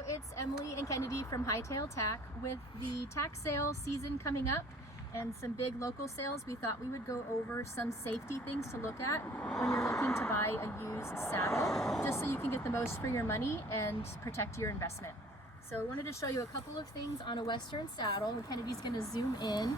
Hello, it's Emily and Kennedy from Tail Tack. With the tack sale season coming up and some big local sales, we thought we would go over some safety things to look at when you're looking to buy a used saddle, just so you can get the most for your money and protect your investment. So I wanted to show you a couple of things on a Western saddle, and Kennedy's going to zoom in.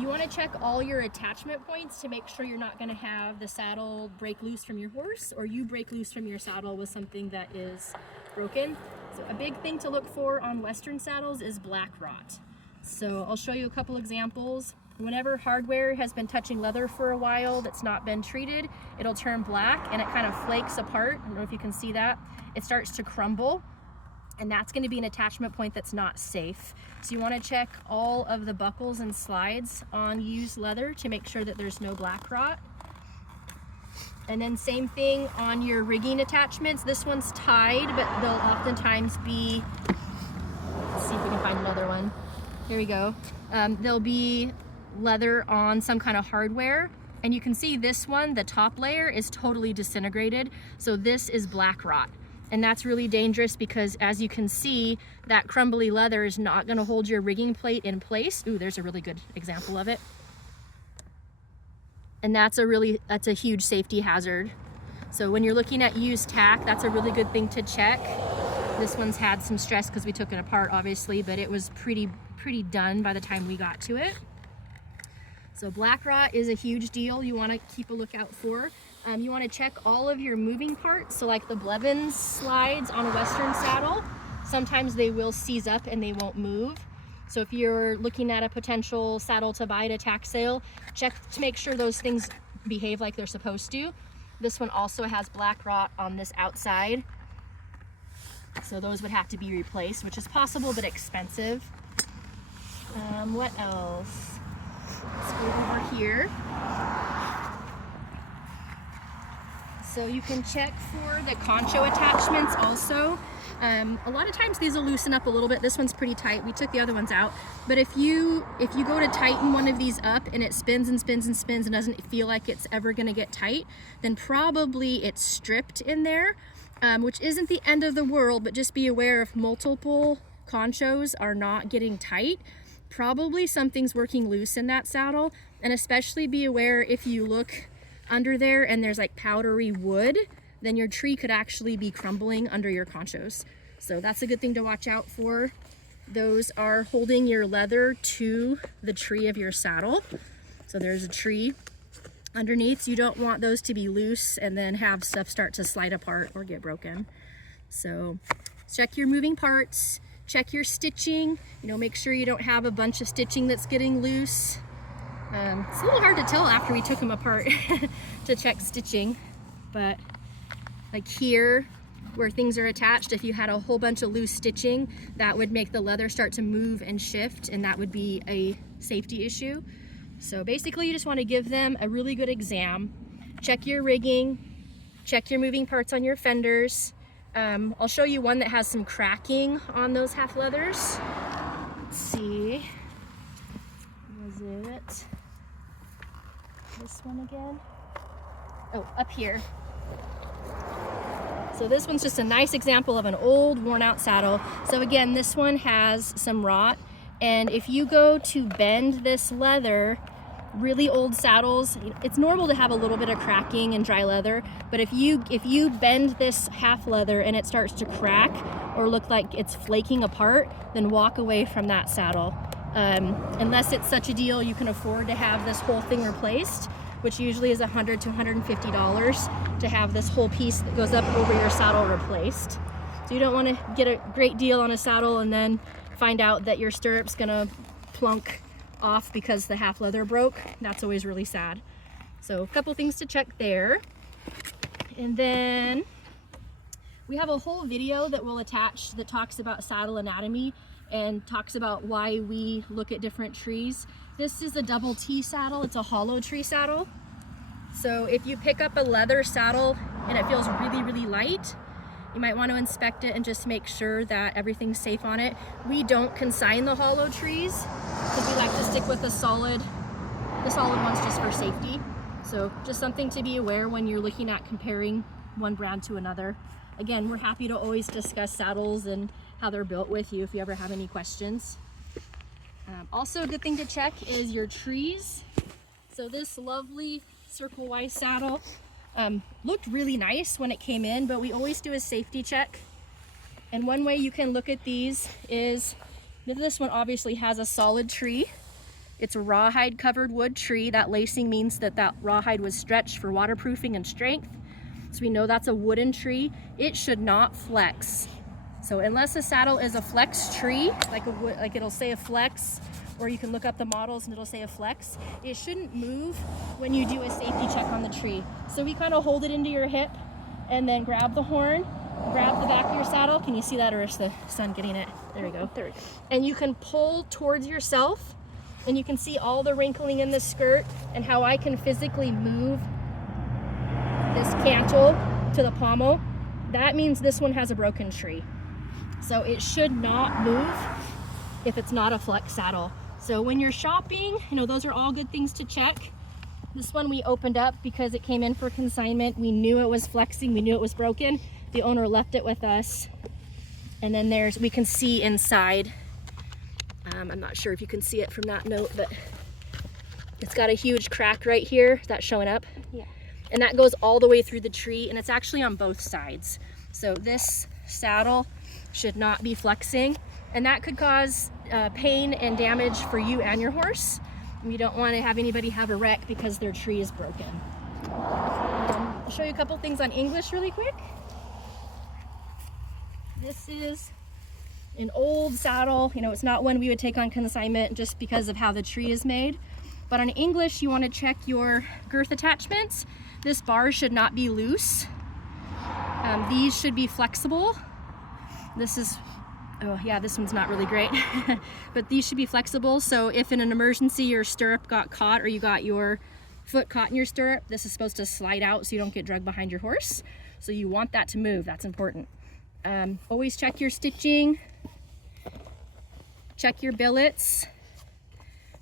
You want to check all your attachment points to make sure you're not going to have the saddle break loose from your horse, or you break loose from your saddle with something that is broken. So a big thing to look for on Western saddles is black rot. So I'll show you a couple examples. Whenever hardware has been touching leather for a while that's not been treated, it'll turn black and it kind of flakes apart. I don't know if you can see that. It starts to crumble, and that's going to be an attachment point that's not safe. So you want to check all of the buckles and slides on used leather to make sure that there's no black rot. And then same thing on your rigging attachments. This one's tied, but they'll oftentimes be, let's see if we can find another one. Here we go. There'll be leather on some kind of hardware, and you can see this one, the top layer is totally disintegrated. So this is black rot. And that's really dangerous because, as you can see, that crumbly leather is not going to hold your rigging plate in place. Ooh, there's a really good example of it. And that's a huge safety hazard. So when you're looking at used tack, that's a really good thing to check. This one's had some stress because we took it apart, obviously, but it was pretty done by the time we got to it. So black rot is a huge deal you want to keep a lookout for. You want to check all of your moving parts. So like the Blevins slides on a Western saddle, sometimes they will seize up and they won't move. So if you're looking at a potential saddle to buy at a tack sale, check to make sure those things behave like they're supposed to. This one also has black rot on this outside. So those would have to be replaced, which is possible but expensive. What else? Let's go over here. So you can check for the concho attachments also. A lot of times these will loosen up a little bit. This one's pretty tight. We took the other ones out. But if you go to tighten one of these up and it spins and spins and spins and doesn't feel like it's ever gonna get tight, then probably it's stripped in there, which isn't the end of the world, but just be aware if multiple conchos are not getting tight, probably something's working loose in that saddle. And especially be aware if you look under there and there's like powdery wood, then your tree could actually be crumbling under your conchos. So that's a good thing to watch out for. Those are holding your leather to the tree of your saddle. So there's a tree underneath. So you don't want those to be loose and then have stuff start to slide apart or get broken. So check your moving parts, check your stitching, make sure you don't have a bunch of stitching that's getting loose. It's a little hard to tell after we took them apart to check stitching, but like here where things are attached, if you had a whole bunch of loose stitching, that would make the leather start to move and shift, and that would be a safety issue. So basically you just want to give them a really good exam, check your rigging, check your moving parts on your fenders. I'll show you one that has some cracking on those half leathers. Let's see, was it this one again? Oh, up here. So this one's just a nice example of an old worn out saddle. So again, this one has some rot, and if you go to bend this leather, really old saddles, it's normal to have a little bit of cracking in dry leather, but if you bend this half leather and it starts to crack or look like it's flaking apart, then walk away from that saddle. Unless it's such a deal you can afford to have this whole thing replaced, which usually is $100 to $150 to have this whole piece that goes up over your saddle replaced. So you don't want to get a great deal on a saddle and then find out that your stirrup's gonna plunk off because the half leather broke. That's always really sad. So a couple things to check there. And then we have a whole video that we'll attach that talks about saddle anatomy and talks about why we look at different trees. This is a double T saddle. It's a hollow tree saddle. So if you pick up a leather saddle and it feels really, really light, you might want to inspect it and just make sure that everything's safe on it. We don't consign the hollow trees because we like to stick with the solid ones just for safety. So just something to be aware when you're looking at comparing one brand to another. again, we're happy to always discuss saddles and how they're built with you if you ever have any questions. Also, a good thing to check is your trees. So this lovely Circle Y saddle looked really nice when it came in, but we always do a safety check. And one way you can look at these is, this one obviously has a solid tree. It's a rawhide covered wood tree. That lacing means that that rawhide was stretched for waterproofing and strength. So we know that's a wooden tree. It should not flex. So unless a saddle is a flex tree, like it'll say a flex, or you can look up the models and it'll say a flex, it shouldn't move when you do a safety check on the tree. So we kind of hold it into your hip and then grab the horn, grab the back of your saddle. Can you see that, or is the sun getting it? There we go. There we go. And you can pull towards yourself, and you can see all the wrinkling in the skirt and how I can physically move this cantle to the pommel. That means this one has a broken tree. So it should not move if it's not a flex saddle. So when you're shopping, those are all good things to check. This one we opened up because it came in for consignment. We knew it was flexing, we knew it was broken. The owner left it with us. And then we can see inside. I'm not sure if you can see it from that note, but it's got a huge crack right here. Is that showing up? Yeah. And that goes all the way through the tree, and it's actually on both sides. So this saddle should not be flexing, and that could cause pain and damage for you and your horse. You don't want to have anybody have a wreck because their tree is broken. I'll show you a couple things on English really quick. This is an old saddle. It's not one we would take on consignment just because of how the tree is made. But on English, you want to check your girth attachments. This bar should not be loose. These should be flexible. This one's not really great. But these should be flexible. So if in an emergency your stirrup got caught or you got your foot caught in your stirrup, this is supposed to slide out so you don't get dragged behind your horse. So you want that to move. That's important. Always check your stitching. Check your billets.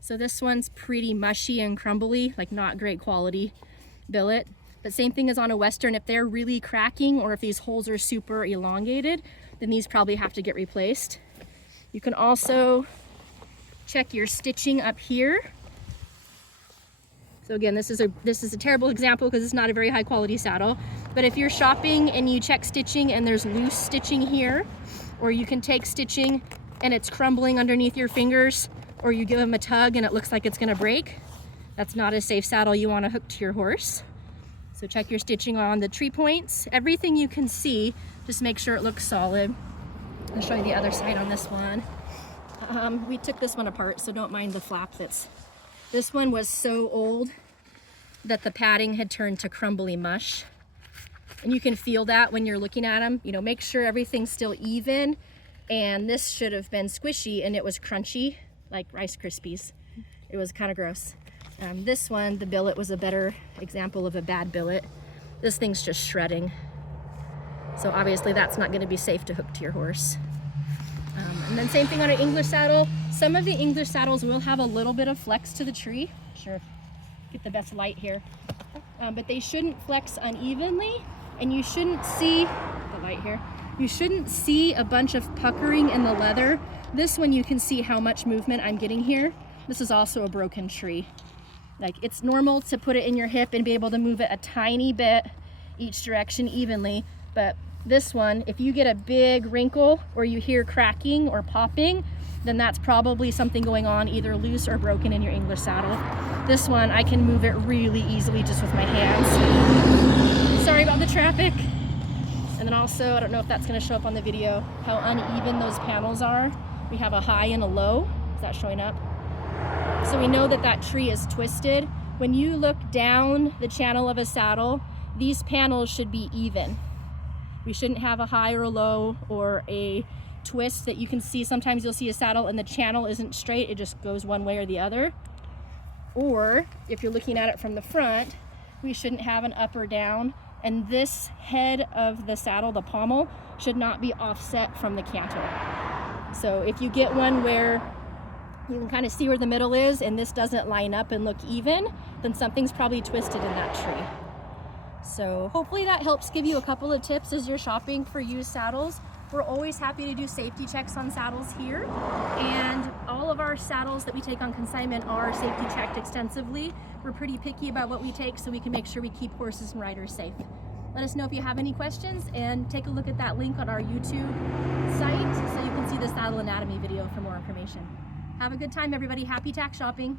So this one's pretty mushy and crumbly, like not great quality billet. But same thing as on a Western, if they're really cracking or if these holes are super elongated, then these probably have to get replaced. You can also check your stitching up here. So again, this is a terrible example because it's not a very high quality saddle. But if you're shopping and you check stitching and there's loose stitching here, or you can take stitching and it's crumbling underneath your fingers, or you give them a tug and it looks like it's gonna break, that's not a safe saddle you want to hook to your horse. So check your stitching on the tree points. Everything you can see, just make sure it looks solid. I'll show you the other side on this one. We took this one apart, so don't mind the flap. This one was so old that the padding had turned to crumbly mush. And you can feel that when you're looking at them. Make sure everything's still even. And this should have been squishy and it was crunchy, like Rice Krispies. It was kind of gross. This one, the billet was a better example of a bad billet. This thing's just shredding. So obviously that's not going to be safe to hook to your horse. And then same thing on an English saddle. Some of the English saddles will have a little bit of flex to the tree. Sure, get the best light here. But they shouldn't flex unevenly, and you shouldn't see, the light here, you shouldn't see a bunch of puckering in the leather. This one you can see how much movement I'm getting here. This is also a broken tree. Like, it's normal to put it in your hip and be able to move it a tiny bit each direction evenly, but this one, if you get a big wrinkle or you hear cracking or popping, then that's probably something going on, either loose or broken in your English saddle. This one, I can move it really easily just with my hands. Sorry about the traffic. And then also, I don't know if that's gonna show up on the video, how uneven those panels are. We have a high and a low. Is that showing up? So we know that that tree is twisted. When you look down the channel of a saddle, these panels should be even. We shouldn't have a high or a low or a twist that you can see. Sometimes you'll see a saddle and the channel isn't straight, it just goes one way or the other. Or if you're looking at it from the front, we shouldn't have an up or down, and this head of the saddle, the pommel, should not be offset from the cantle. So if you get one where you can kind of see where the middle is and this doesn't line up and look even, then something's probably twisted in that tree. So hopefully that helps give you a couple of tips as you're shopping for used saddles. We're always happy to do safety checks on saddles here, and all of our saddles that we take on consignment are safety checked extensively. We're pretty picky about what we take so we can make sure we keep horses and riders safe. Let us know if you have any questions, and take a look at that link on our YouTube site so you can see the Saddle-Natomy video for more information. Have a good time, everybody. Happy tack shopping.